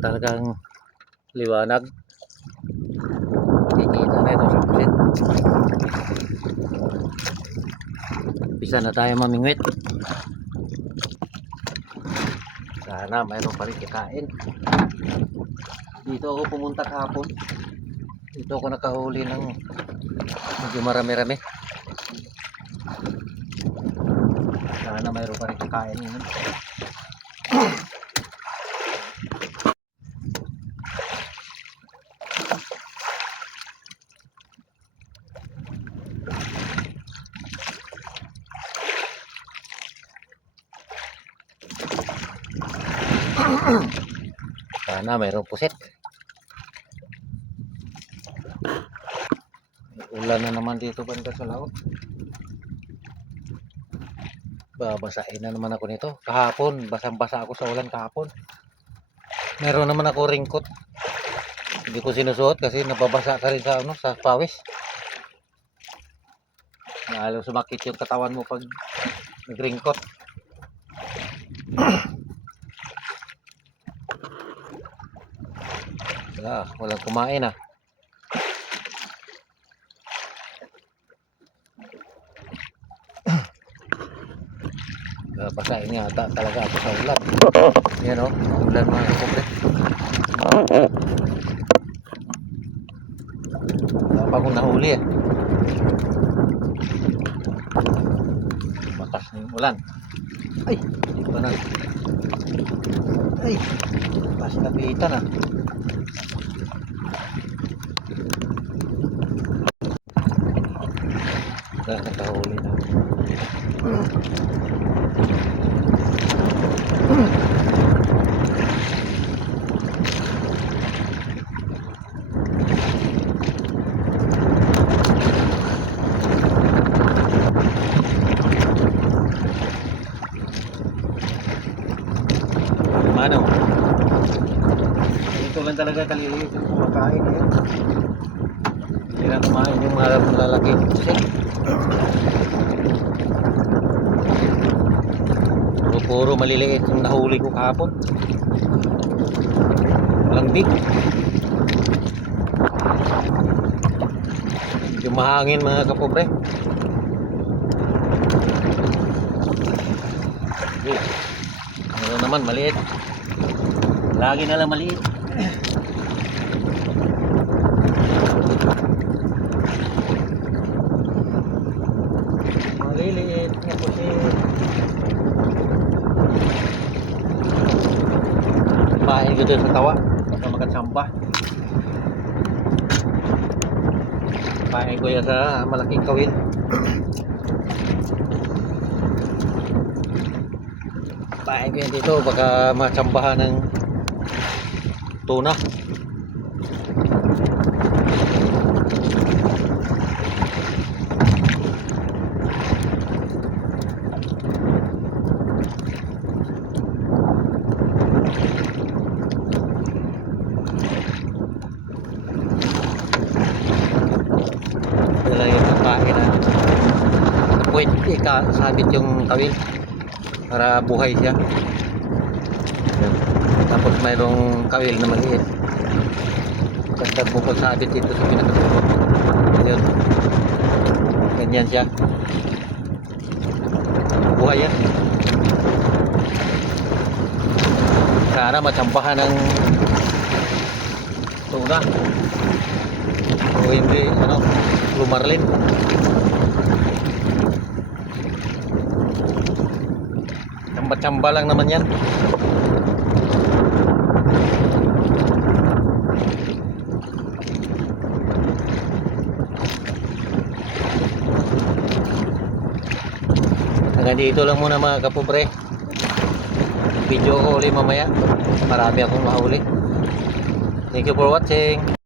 talagang liwanag. Kikita na ito sa pusit. Bisa na tayo mamingwit. Sana mayroon pa rin kikain. Dito ako pumunta kahapon. Dito ako nakahuli ng medyo marami-rami. Sana mayroon pa rin kikain ngayon. Sana mayroong pusit. Ulan na naman dito banda sa laot. Babasahin na naman ako nito. Kahapon, basang-basa ako sa ulan kahapon. Meron naman ako ringkot. Hindi ko sinusuot kasi nababasa ka rin sa, sa pawis. Lalo sumakit yung katawan mo pag nagringkot. Walang kumain ah. Basahin nga talaga ako sa ulan. Yan o, ulan mga kapobre. Wala pa akong nahuli eh. Bakas na yung ulan. Ay, hindi ko na. Ay, bakas kapitan ah. Nakahuli na. Mano? Ito lang talaga kaliliit yung kumakain eh. Hindi na kumain yung mga malalaki. Puro maliliit yung nahuli ko kahapon. Walang big. Yung mahangin mga kapobre. Ano naman maliit. Lagi na lang maliit. Maliliit nga po si pahin ko dun sa tawa baka makatsamba. Pahin ko yan sa malaking kawin. Pahin ko yan dito baka matsambahan ng tuna. Pwede ikasabit yung kawil para buhay siya. Yan. Tapos mayroong kawil na maliit basta bukod sabit dito sa pinakadulo. Ayun, ganyan siya, buhay yan. Sana matsambahan ng tuna o hindi lumarlin. Tsamba lang naman yan. Hanggang dito lang muna mga kapobre. Video ko ulit mamaya. Marami akong mahuli. Thank you for watching.